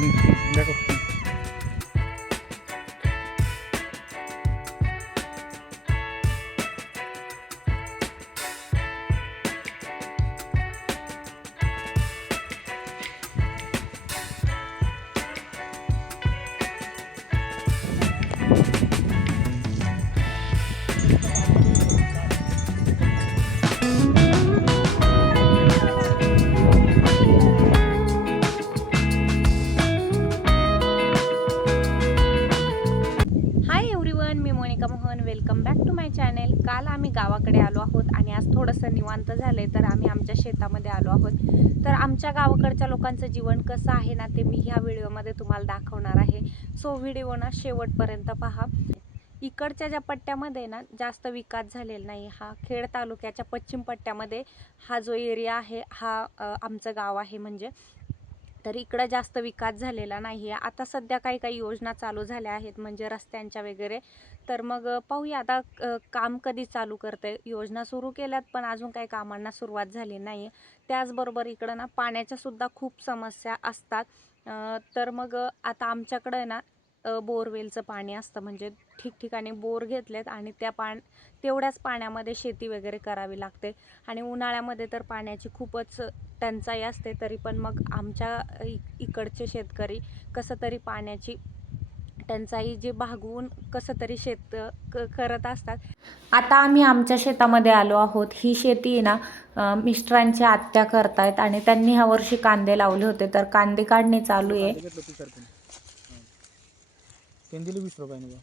हम्म, आम्ही गावाकडे आलो आहोत आणि आज थोडंसं निवांत झालंय तर आम्ही आमच्या शेतामध्ये आलो आहोत. तर आमच्या गावाकडच्या लोकांचं जीवन कसं आहे ना ते मी ह्या व्हिडिओमध्ये तुम्हाला दाखवणार आहे. सो व्हिडिओ ना शेवटपर्यंत पहा. इकडच्या ज्या पट्ट्यामध्ये ना जास्त विकास झालेला नाही हा खेड तालुक्याच्या पश्चिम पट्ट्यामध्ये हा जो एरिया आहे हा आमचं गाव आहे म्हणजे. तर इकडं जास्त विकास झालेला नाही आहे आता सध्या काही काही योजना चालू झाल्या आहेत म्हणजे रस्त्यांच्या वगैरे. तर मग पाहूया आता काम कधी चालू करते योजना सुरू केल्यात पण अजून काही कामांना सुरुवात झाली नाही आहे त्याचबरोबर इकडं ना पाण्याच्यासुद्धा खूप समस्या असतात. तर मग आता आमच्याकडं ना बोरवेलचं पाणी असतं. म्हणजे ठिकठिकाणी बोर घेतलेत आणि त्या पाण तेवढ्याच पाण्यामध्ये शेती वगैरे करावी लागते. आणि उन्हाळ्यामध्ये तर पाण्याची खूपच टंचाई असते. तरी पण मग आमच्या इकडचे शेतकरी कसं तरी पाण्याची टंचाई जे भागवून कसं तरी शेत करत असतात. आता आम्ही आमच्या शेतामध्ये आलो आहोत. ही शेती आहे ना अ, मिस्टरांच्या आत्या करतायत आणि त्यांनी ह्या वर्षी कांदे लावले होते. तर कांदे काढणे चालू आहे. तीन दिले वीस रुपयाने बा.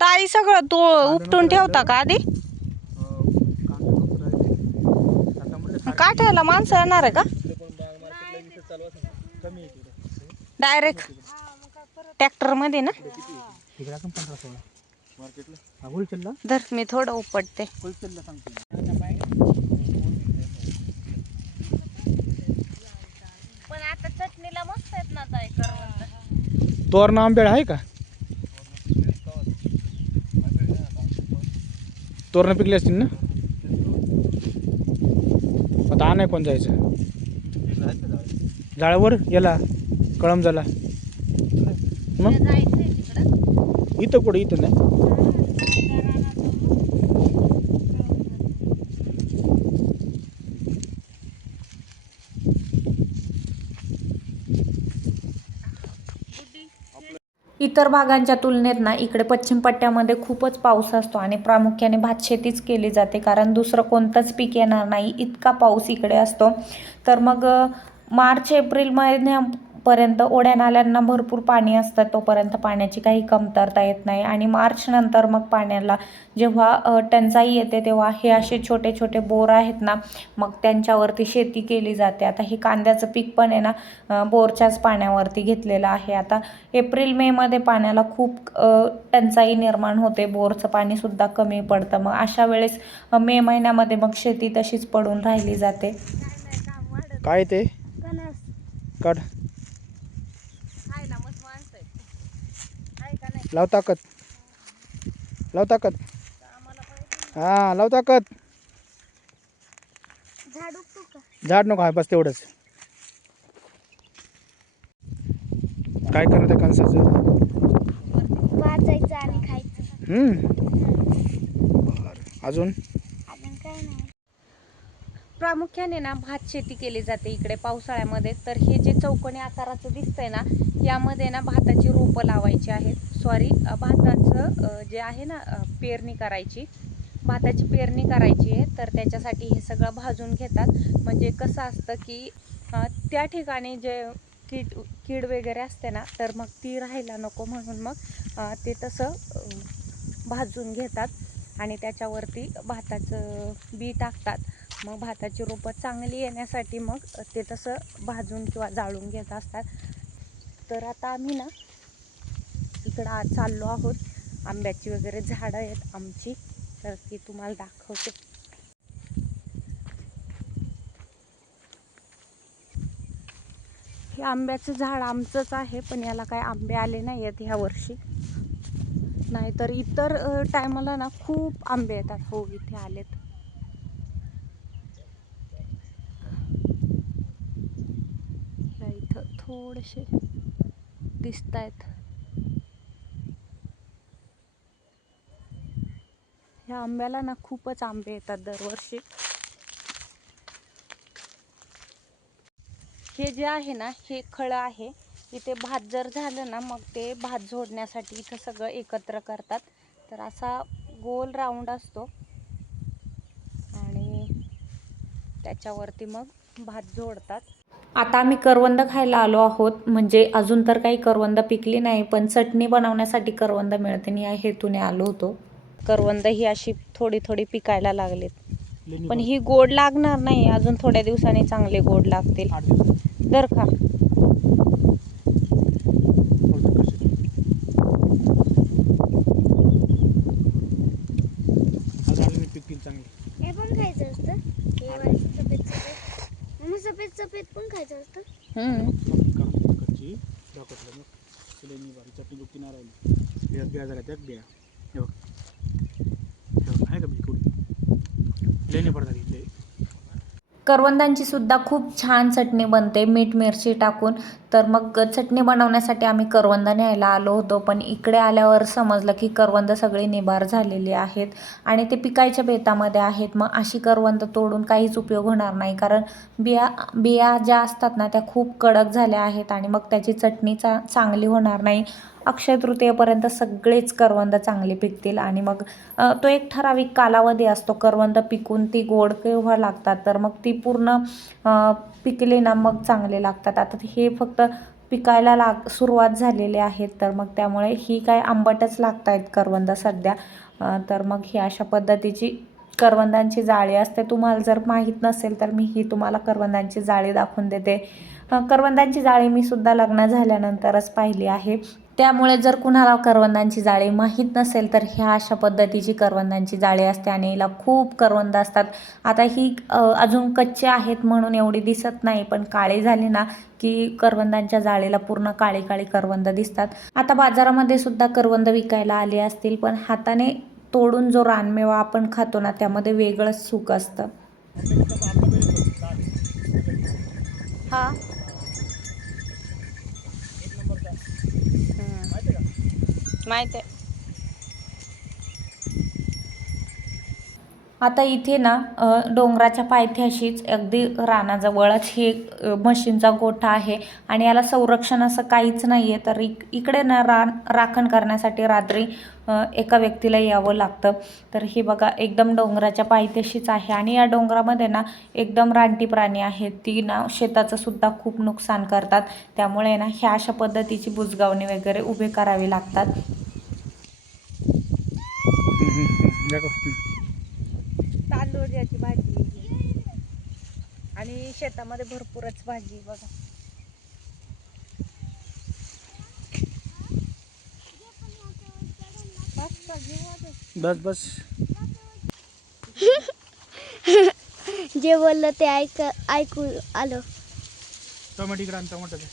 ताई सगळं तो उपटून ठेवता का आधी. आता साडे- काठायला माणसं येणार आहे का. कमी आहे तिकडे डायरेक्ट ना? तिकडे आपण पंधरा सोळा. मार्केटला हा होलसेलला धर मी थोडं उपटते. होलसेलला सांगतो पण आता चटणीला मस्त आहेत ना ताई करवंद तोरण आंबेड आहे का? तोरण पिकले असतील ना? आता आणाय कोण जायचं? झाडावर याला कळम झाला मग इथं कुठं? इथं नाही? इतर भागांच्या तुलनेत ना इकडे पश्चिम पट्ट्यामध्ये खूपच पाऊस असतो आणि प्रामुख्याने भात शेतीच केली जाते. कारण दुसरं कोणतंच पीक येणार नाही इतका पाऊस इकडे असतो. तर मग मार्च एप्रिल महिन्यापर्यंत ओढ्या नाल्यांना भरपूर पाणी असतं तोपर्यंत पाण्याची काही कमतरता येत नाही. आणि मार्च नंतर मग पाण्याला जेव्हा टंचाई येते तेव्हा हे असे छोटे छोटे बोर आहेत ना मग त्यांच्यावरती शेती केली जाते. आता हे कांद्याचं पीक पण आहे ना बोरच्याच पाण्यावरती घेतलेलं आहे. आता एप्रिल मेमध्ये पाण्याला खूप टंचाई निर्माण होते. बोरचं पाणीसुद्धा कमी पडतं. मग अशा वेळेस मे महिन्यामध्ये मग शेती तशीच पडून राहिली जाते. काय ते? काढ लाव ताकद. लाव ताकद. हा लाव ताकद. झाड नको आहे बस तेवढंच. काय करत आहे कणसाचं? वाचायचं आणि खायचं. हम्म. बरं. अजून? प्रामुख्याने ना भात शेती केली जाते इकडे पावसाळ्यामध्ये. तर हे जे चौकोनी आकाराचं दिसतंय ना यामध्ये ना भाताची रोपं लावायची आहेत. सॉरी भाताचं जे आहे ना पेरणी करायची. भाताची पेरणी करायची आहे तर त्याच्यासाठी हे सगळं भाजून घेतात. म्हणजे कसं असतं की त्या ठिकाणी जे कीड कीड वगैरे असते ना तर मग ती राहायला नको म्हणून मग ते तसं भाजून घेतात. आणि त्याच्यावरती भाताचं बी टाकतात. मग भाताची रोपं चांगली येण्यासाठी मग ते तसं भाजून किंवा जाळून घेत असतात. तर आता आम्ही ना इकडं आज चाललो आहोत. आंब्याची वगैरे झाडं आहेत आमची. तर ती तुम्हाला दाखवते. हे आंब्याचं झाड आमचंच आहे पण याला काय आंबे आले नाही आहेत ह्या वर्षी. नाहीतर इतर टायमाला ना खूप आंबे येतात. हो इथे आलेत या इथं थोडेसे दिसत आहेत ह्या आंब्याला ना खूपच आंबे येतात दरवर्षी. हे जे आहे ना हे खळं आहे. इथे भात जर झालं ना मग ते भात झोडण्यासाठी इथं सगळं एकत्र करतात. तर असा गोल राऊंड असतो. आणि त्याच्यावरती मग भात जोडतात आता आम्ही करवंद खायला आलो आहोत. म्हणजे अजून तर काही करवंद पिकली नाही पण चटणी बनवण्यासाठी करवंद मिळते. आणि या हेतूने आलो होतो. करवंद ही अशी थोडी थोडी पिकायला लागलीत. पण ही गोड लागणार नाही. अजून थोड्या दिवसांनी चांगले गोड लागतील. दर खा बोलतो कसे आज आम्ही पिकतील चांगले हे पण खायचं असतं हे वाले सफेद सफेद मग सफेद सफेद पण खायचं असतं हम्म. करून कच्ची दाखवतलं मग लेणी बारी चटणी बुकती नाही राहिली बिया बिया झाल्या त्यात बिया हे बघ हे बघ आहे का बी पडतात करवंदांची सुद्धा खूप छान चटणी बनते. मीठ मिरची टाकून तर मग चटणी बनवण्यासाठी आम्ही करवंद न्यायला आलो होतो. पण इकडे आल्यावर समजलं की करवंद सगळी निबार झालेली आहेत आणि ते पिकायच्या बेतामध्ये आहेत. मग अशी करवंद तोडून काहीच उपयोग होणार नाही. कारण बिया बिया ज्या असतात ना त्या खूप कडक झाल्या आहेत आणि मग त्याची चटणी चा चांगली होणार नाही. अक्षय तृतीयेपर्यंत सगळेच करवंद चांगले पिकतील आणि मग तो एक ठराविक कालावधी असतो. करवंद पिकून ती गोड केव्हा लागतात. तर मग ती पूर्ण पिकले ना मग चांगले लागतात. आता हे फक्त पिकायला लाग सुरुवात झालेली आहेत तर मग त्यामुळे ही काय आंबटच लागत आहेत करवंद सध्या. तर मग ही अशा पद्धतीची करवंदांची जाळी असते. तुम्हाला जर माहीत नसेल तर मी ही तुम्हाला करवंदांची जाळी दाखवून देते. करवंदांची जाळी मी सुद्धा लग्न झाल्यानंतरच पाहिली आहे. त्यामुळे जर कुणाला करवंदांची जाळी माहीत नसेल तर ह्या अशा पद्धतीची करवंदांची जाळी असते आणि हिला खूप करवंद असतात. आता ही अजून कच्चे आहेत म्हणून एवढी दिसत नाही पण काळी झाली ना की करवंदांच्या जाळीला पूर्ण काळी काळी करवंद दिसतात. आता बाजारामध्ये सुद्धा करवंद विकायला आली असतील पण हाताने तोडून जो रानमेवा आपण खातो ना त्यामध्ये वेगळंच सुख असतं. हा. माहिती आता इथे ना डोंगराच्या पायथ्याशीच अगदी रानाजवळच हे म्हशींचा गोठा आहे आणि याला संरक्षण असं काहीच नाही आहे तर इक इकडे ना रान राखण करण्यासाठी रात्री एका व्यक्तीला यावं लागतं. तर हे बघा एकदम डोंगराच्या पायथ्याशीच आहे आणि या डोंगरामध्ये ना एकदम रानटी प्राणी आहेत. ती ना शेताचं सुद्धा खूप नुकसान करतात. त्यामुळे ना ह्या अशा पद्धतीची बुजगावणी वगैरे उभे करावी लागतात. तांदूळची भाजी. आणि शेतामध्ये भरपूरच भाजी बघा. बस बस जे बोललं ते ऐक ऐकू आलं. टोमॅटो इकडे आण टोमॅटो दे.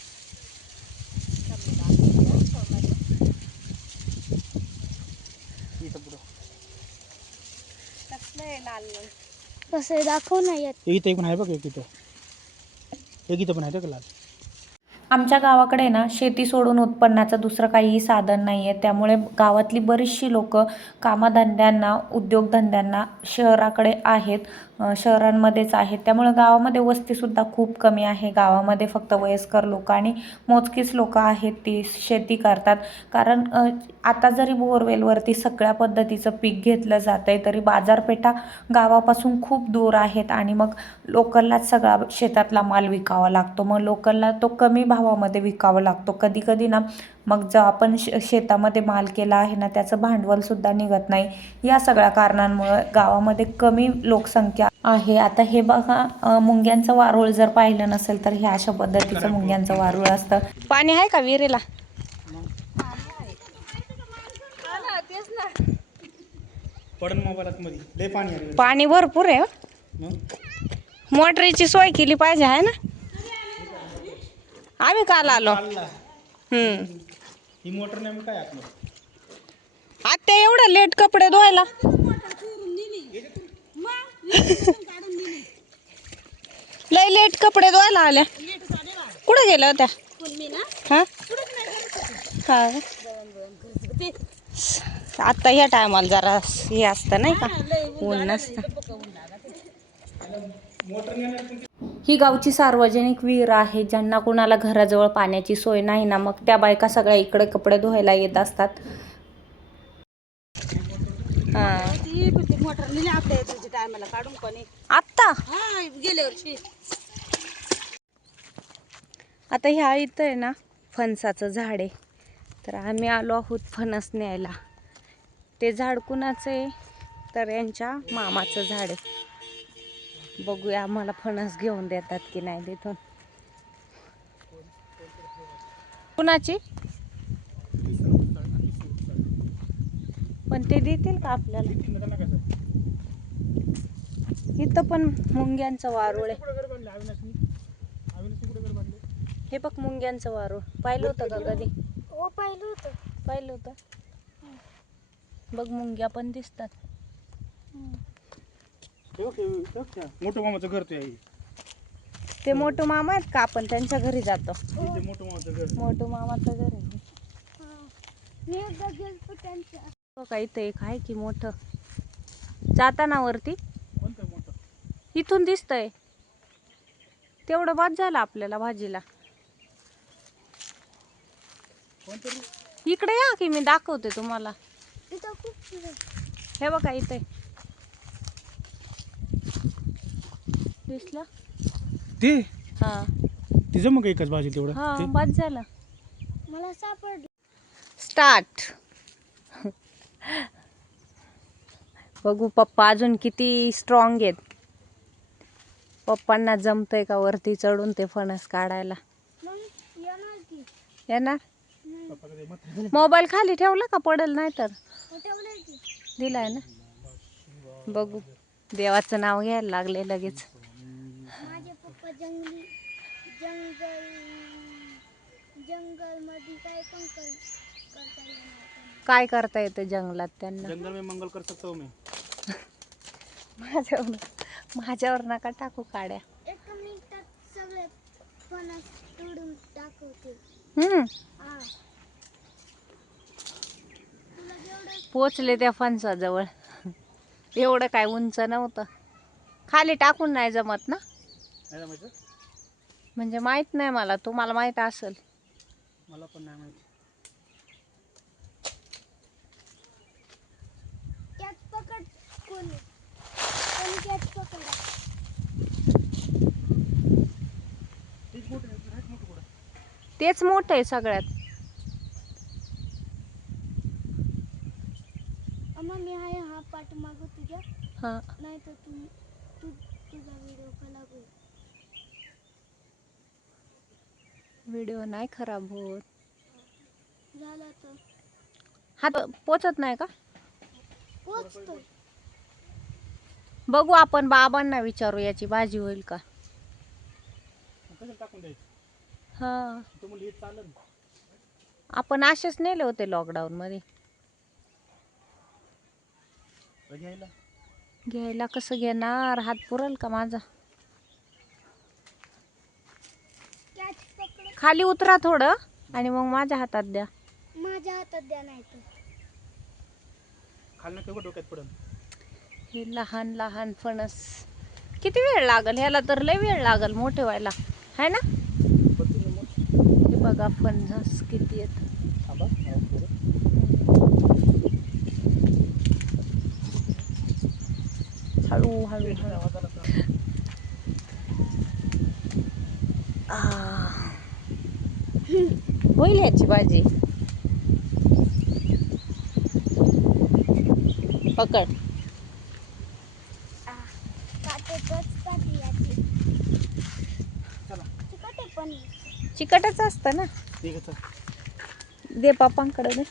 इथं पुढं. कसं दाखव नाही येत इथं एक पण आहे बघ एक इथं. एक इथं पण आहे का लाल. आमच्या गावाकडे ना शेती सोडून उत्पन्नाचं दुसरं काहीही साधन नाही आहे त्यामुळे गावातली बरीचशी लोकं कामधंद्यांना उद्योगधंद्यांना शहराकडे आहेत शहरांमध्येच आहेत. त्यामुळे गावामध्ये वस्तीसुद्धा खूप कमी आहे. गावामध्ये फक्त वयस्कर लोक आणि मोजकीच लोक आहेत ती शेती करतात. कारण आता जरी बोरवेलवरती सगळ्या पद्धतीचं पीक घेतलं जात आहे तरी बाजारपेठा गावापासून खूप दूर आहेत आणि मग लोकललाच सगळा शेतातला माल विकावा लागतो. मग लोकलला तो कमी भावामध्ये विकावा लागतो. कधी कधी ना मग जो आपण श शेतामध्ये माल केला आहे ना त्याचं भांडवलसुद्धा निघत नाही. या सगळ्या कारणांमुळे गावामध्ये कमी लोकसंख्या आहे. आता हे बघा मुंग्यांचं वारूळ जर पाहिलं नसेल तर हे अशा पद्धतीचं मुंग्यांचं वारूळ असतं. पाणी आहे का विहिरीला? पाणी भरपूर आहे हो. मोटरीची सोय केली पाहिजे आहे ना? आम्ही काल आलो. हम्म. ही मोटर नेमकं काय आतमध्ये आता एवढं लेट कपडे धुवायला. लय लेट कपडे धुवायला आल्या. कुठं गेल्या होत्या? हा? हा आता ह्या टायमाला जरा हे असतं नाही का? ऊन नसतं. ही गावची सार्वजनिक विहीर आहे ज्यांना कुणाला घराजवळ पाण्याची सोय नाही ना मग त्या बायका सगळ्या इकडे कपडे धुवायला येत असतात. हा. काढून आत्ता? हा गेल्या वर्षी आता ह्या इथं आहे ना फणसाचं झाड आहे. तर आम्ही आलो आहोत फणस न्यायला. ते झाड कुणाचं आहे? तर यांच्या मामाचं झाड आहे. बघूया आम्हाला फणस घेऊन देतात की नाही तिथून. कुणाची? पण ते देतील का आपल्याला? इथं पण मुंग्यांचं वारुळ आहे. हे बघ मुंग्यांचं वारूळ. पाहिलं होतं का कधी? हो पाहिलं होतं. पाहिलं होतं? बघ मुंग्या पण दिसतात. मोठं मामाचं घर ते आहे ते मोठू मामा आहेत का? आपण त्यांच्या घरी जातो. इथे मोठं मामाचं घर. मोठू मामाचं घर आहे. हा. मी एकदा गेलतो त्यांच्या. हो का इथं एक आहे की मोठं? जाताना वरती? कोणतं मोठं? इथून दिसतंय. तेवढं बाद झालं आपल्याला भाजीला. कोणतं रे? इकडे या की मी दाखवते तुम्हाला. तिथं खूप फिरत. हे बघा इथे. दिसलं ते? हा. तिचं मग एकच भाजी तेवढं. हा बाद झालं. मला सापडलं. स्टार्ट. बघू पप्पा अजून किती स्ट्रॉंग आहेत. पप्पांना जमतंय का वरती चढून ते फणस काढायला? मग येणार की? मोबाईल खाली ठेवला का? पडेल नाही तर. हो, की. दिलाय ना? बघू. देवाचं नाव घ्यायला लागले लगेच. जंगली जंगल जंगलमध्ये काय पण कर करता येणार. काय करता येतं जंगलात त्यांना? जंगल में मंगल कर सकता हूँ मैं. माझ्यावर माझ्यावर नका टाकू काड्या. एका मिनिटात सगळे फणस तोडून दाखवते हम्म. हा. तुला जेवढं पोचले त्या फणसाजवळ. एवढं काय उंच नव्हतं. खाली टाकून नाही जमत ना? नाही जमायचं? म्हणजे माहीत नाही मला तुम्हाला माहीत असेल. मला पण नाही माहिती. पकड कोणी. कोणी कॅच पकडा एक मोठं आहे, एक मोठं कुठं? तेच मोठं आहे सगळ्यात. मम्मी आहे हा पाठीमागं तुझ्या. हा. नाही तर तू तू तुझा व्हिडिओ खराब होईल व्हिडिओ नाही खराब होत. हात पोचत नाही का? बघू आपण बाबांना विचारू याची भाजी होईल का? हा. आपण असेच नेले होते लॉकडाऊन मध्ये. घ्यायला कसं घेणार? हात पुरल का माझा कॅच पकड खाली उतरा थोडं आणि मग माझ्या हातात द्या. माझ्या हातात द्या नाही तर. खालनं केवढं डोक्यात पडन. हे लहान लहान फणस. किती वेळ लागल? ह्याला तर लय वेळ लागल मोठे व्हायला. है ना? हे बघा फणस किती आहेत. हळू हळू हळू. आ. होईल याची भाजी. पकड. काटे टचतात याची. चला चिकट आहे. पण चिकटच असतं ना? दे पप्पांकडे दे.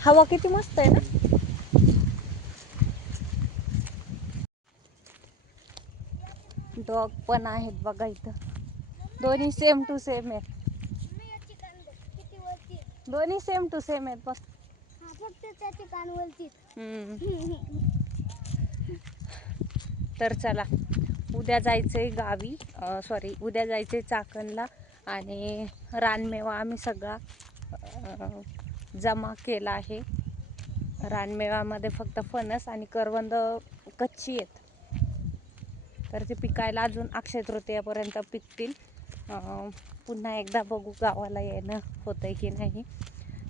हवा किती मस्त आहे ना? डॉग पण आहेत बघा इथं. दोन्ही सेम टू सेम आहेत. दोन्ही सेम टू सेम आहेत बघ. हा. तर चला उद्या जायचं आहे गावी सॉरी उद्या जायचं आहे चाकणला आणि रानमेवा आम्ही सगळा जमा केला आहे. रानमेव्यामध्ये फक्त फणस आणि करवंद कच्ची आहेत. तर ते पिकायला अजून अक्षय तृतीयापर्यंत पिकतील. पुन्हा एकदा बघू गावाला येणं होतंय की नाही.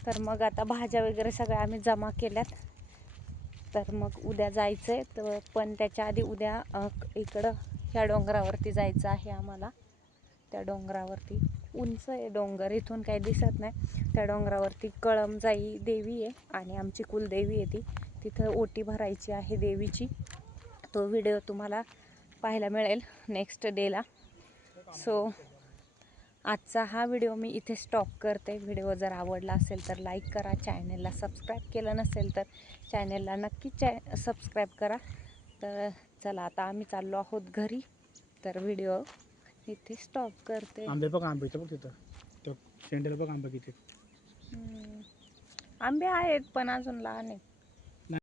तर मग आता भाज्या वगैरे सगळ्या आम्ही जमा केल्यात. तर मग उद्या जायचं आहे तर पण त्याच्या आधी उद्या इकडं ह्या डोंगरावरती जायचं आहे आम्हाला. त्या डोंगरावरती उंच आहे डोंगर. इथून काही दिसत नाही. त्या डोंगरावरती कळमजाई देवी आहे आणि आमची कुलदेवी आहे ती. तिथं ओटी भरायची आहे देवीची. तो व्हिडिओ तुम्हाला पाहायला मिळेल नेक्स्ट डेला सो आजचा हा व्हिडिओ मी इथे स्टॉप करते. व्हिडिओ जर आवडला असेल तर लाईक करा. चॅनलला सबस्क्राईब केलं नसेल तर चॅनलला नक्की चॅ सबस्क्राईब करा. तर चला आता आम्ही चाललो आहोत घरी. तर व्हिडिओ इथे स्टॉप करते. आंबे बघ आंबे बघ तिथं. तो शेंड्याला बघ आंबे किती. आंबे आहेत पण अजून लहान आहेत.